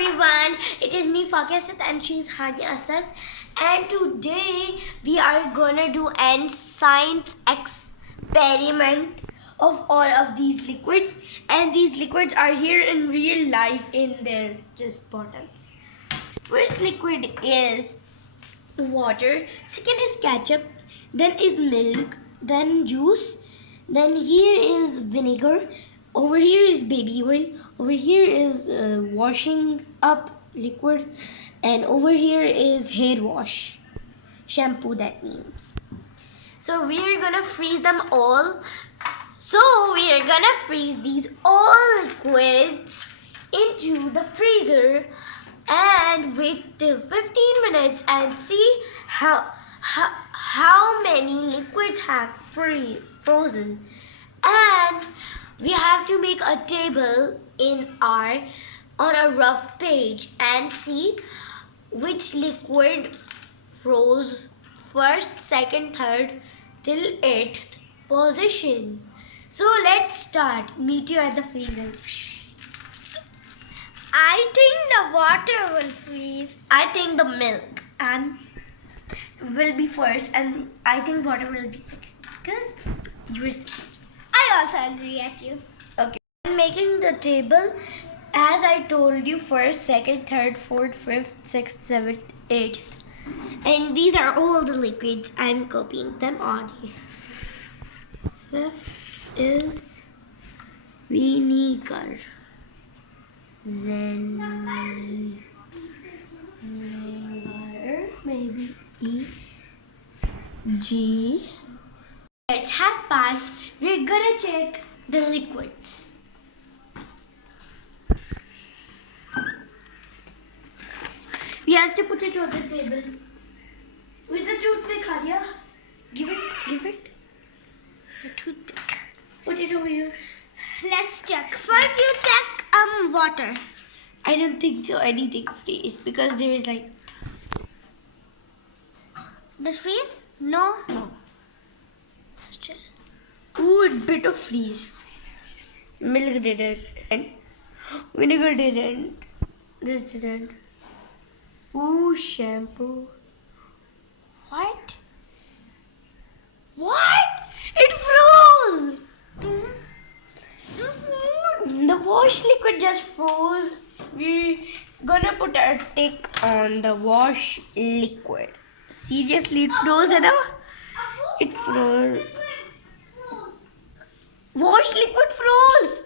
everyone, it is me Fakir Asad and she's Hania Asad, and today we are gonna do an science experiment of all of these liquids, and these liquids are here in real life in their just bottles. First liquid is water, second is ketchup, then is milk, then juice, then here is vinegar, over here is baby oil, over here is washing up liquid, and over here is hair wash, shampoo that means. So we are gonna freeze them all. So we are gonna freeze these all liquids into the freezer and wait till 15 minutes and see how many liquids have frozen. And we have to make a table on a rough page and see which liquid froze first, second, third till 8th position. So let's start. Meet you at the freezer. I think the water will freeze. I think the milk and will be first, and I think water will be second because you were second. I also agree at you. Okay. I'm making the table as I told you: first, second, third, fourth, fifth, sixth, seventh, eighth. And these are all the liquids. I'm copying them on here. Fifth is vinegar. Then vinegar, maybe E, G. It has passed. We're gonna check the liquids. We have to put it on the table. Where's the toothpick, Hadia? Give it. The toothpick. Put it over here. Let's check. First you check water. I don't think so. Anything freeze because there is like This freeze? No. Let's check. Ooh, a bit of freeze. Milk didn't, and vinegar didn't. This didn't. Ooh, shampoo. What? It froze. The wash liquid just froze. We're gonna put a tick on the wash liquid. Seriously, it froze, enough? It froze. Wash liquid froze.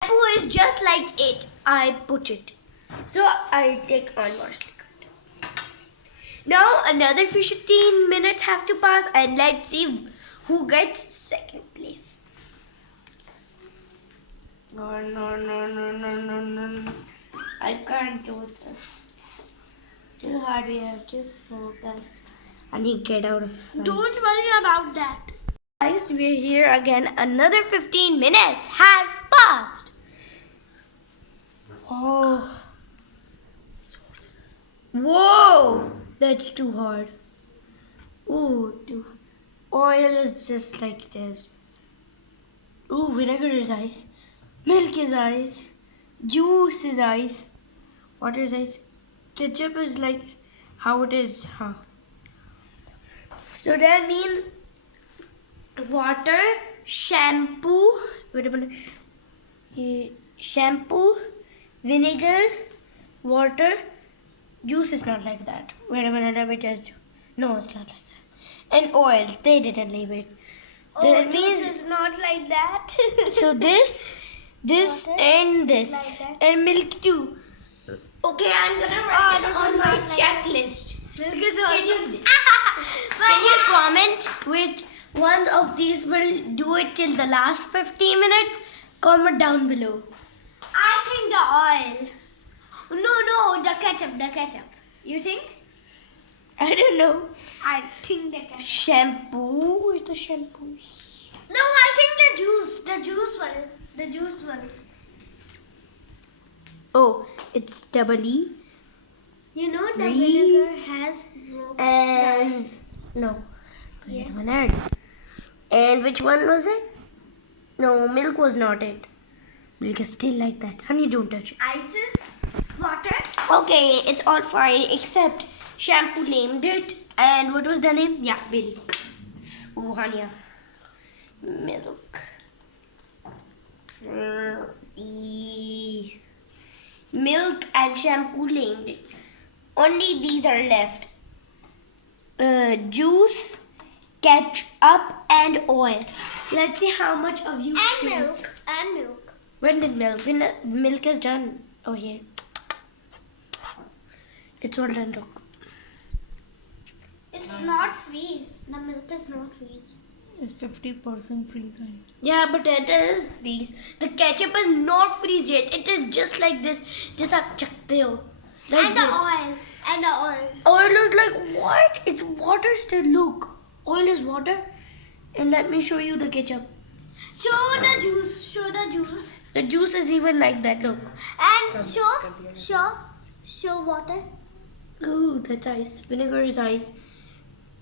Shampoo is just like it. I put it. So I take on wash liquid. Now another 15 minutes have to pass, and let's see who gets second place. No. I can't do this. Too hard, we have to focus. I need to get out of sight. Don't worry about that. Guys, we're here again. Another 15 minutes has passed. Whoa! That's too hard. Ooh, oil is just like this. Ooh, vinegar is ice. Milk is ice. Juice is ice. Water is ice. Ketchup is like how it is, huh? So that means water, shampoo, shampoo, vinegar, water, juice is not like that. Wait a minute, let me just. No, it's not like that. And oil, they didn't leave it. Juice is not like that. So this, Water, and this, like that. and milk too. Okay, I'm gonna write it on my checklist. Milk is Can you comment which one of these will do it till the last 15 minutes? Comment down below. I think the oil. No, the ketchup. You think? I don't know. I think the ketchup. Shampoo? Where's the shampoo? No, I think the juice one. Oh, it's double E. You know the Freeze. vinegar has And no. Wait a minute. And which one was it? No, milk was not it. Milk is still like that. Honey, don't touch it. Ices, water. Okay, it's all fine except shampoo named it. And what was the name? Yeah, milk. Oh, Hania. Milk. Milk and shampoo named it. Only these are left. Juice, ketchup, and oil. Let's see how much of you And choose. milk. And milk. When did milk? When milk is done. Oh, here. It's all done, look. It's not freeze. The milk is not freeze. It's 50% freezing. Yeah, but it is freeze. The ketchup is not freeze yet. It is just like this. Just up chakte ho. Like And the this. oil. And the oil. Oil is like what? It's water still. Look. Oil is water. And let me show you the ketchup. Show the juice. Show the juice. The juice is even like that. Look. And show water. Ooh, that's ice. Vinegar is ice.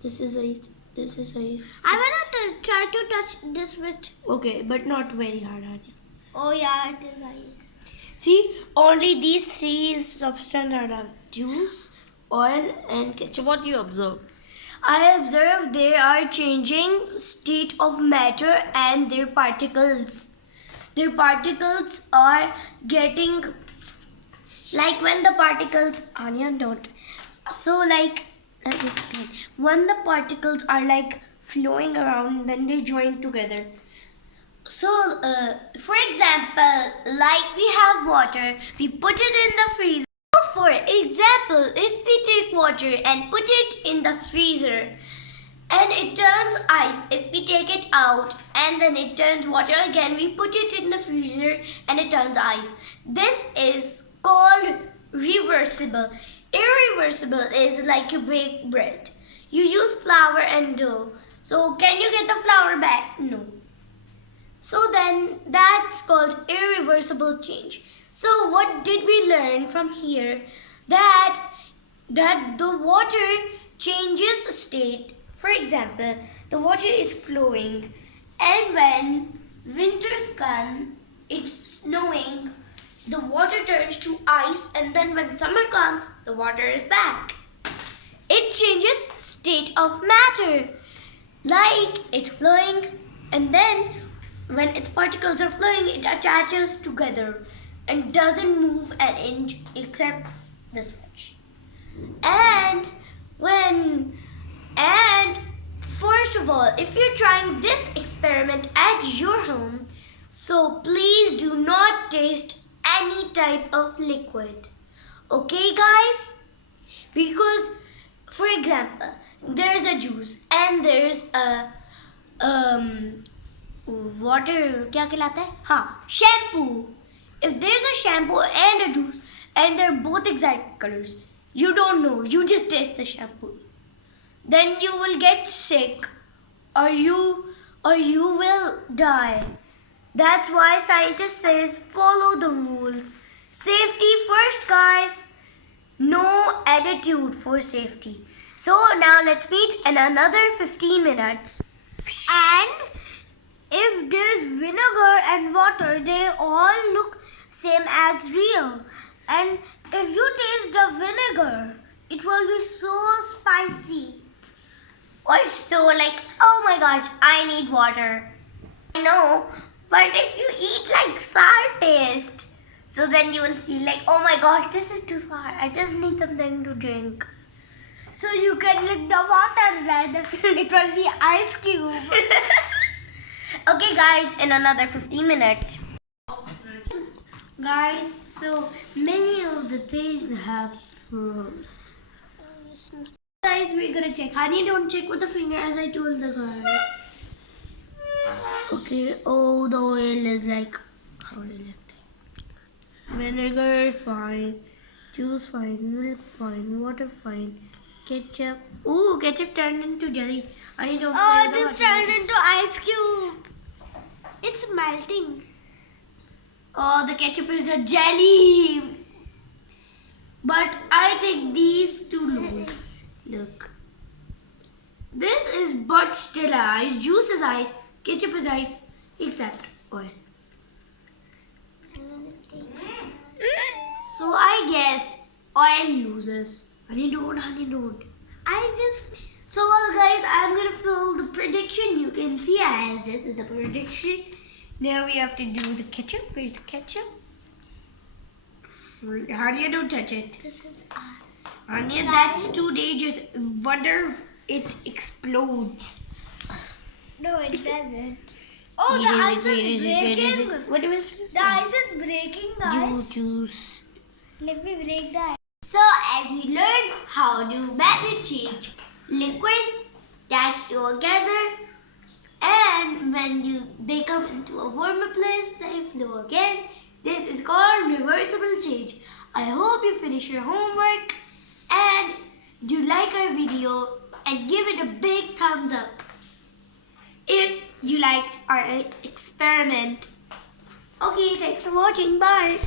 This is ice. This is ice. I wanna try to touch this with. Okay, but not very hard, Anya. Oh yeah, it is ice. See, only these three substances are left. Juice, oil, and ketchup. So what do you observe? I observe they are changing state of matter and their particles. Their particles are getting like when the particles Anya don't. So like let me explain. When the particles are like flowing around, then they join together. So, for example, like we have water, we put it in the freezer. For example, if we take water and put it in the freezer and it turns ice, if we take it out and then it turns water again, we put it in the freezer and it turns ice. This is called reversible. Irreversible is like you bake bread. You use flour and dough. So can you get the flour back? No. So then that's called irreversible change. So what did we learn from here? That the water changes state. For example, the water is flowing and when winters come, it's snowing, the water turns to ice and then when summer comes, the water is back. It changes state of matter. Like it's flowing and then when its particles are flowing, it attaches together and doesn't move an inch except this much. And first of all, if you're trying this experiment at your home, so please do not taste any type of liquid. Okay, guys? Because, for example, there's a juice and there's a water, क्या कहलाता है? हाँ, shampoo. If there's a shampoo and a juice and they're both exact colors, you don't know. You just taste the shampoo. Then you will get sick or you will die. That's why scientists says follow the rules. Safety first, guys. No attitude for safety. So now let's meet in another 15 minutes. And if there's vinegar and water, they all look same as real. And if you taste the vinegar, it will be so spicy. Or so like, oh my gosh, I need water. I know, but if you eat like sour taste, so then you will feel like, oh my gosh, this is too sour. I just need something to drink. So you can lick the water red. It will be ice cube. Okay, guys, in another 15 minutes. Guys, so many of the things have froze. Guys, we're gonna check. Honey, don't check with the finger as I told the guys. Okay, oh, the oil is like, how do you lift it? Vinegar, fine. Juice, fine. Milk, fine. Water, fine. Ketchup. Ooh, ketchup turned into jelly. Honey, don't Oh, play the this water. turned into ice cube. It's melting. Oh, the ketchup is a jelly. But I think these two lose. Look. This is but still ice. Juice is ice. Ketchup is ice. Except oil. oil loses. Honey, don't. So, well, guys, I'm gonna fill the prediction. You can see as this is the prediction. Now we have to do the ketchup. Where's the ketchup? Hania, don't touch it. This is Hania, that's too dangerous. Wonder if it explodes. no, it doesn't. Oh, the ice is breaking. What was it? The ice is breaking, guys. Juice. Let me break the ice. So, as we learned how to matter change liquids dash together, and when they come into a warmer place, they flow again. This is called reversible change. I hope you finish your homework and do like our video and give it a big thumbs up if you liked our experiment. Okay, thanks for watching. Bye.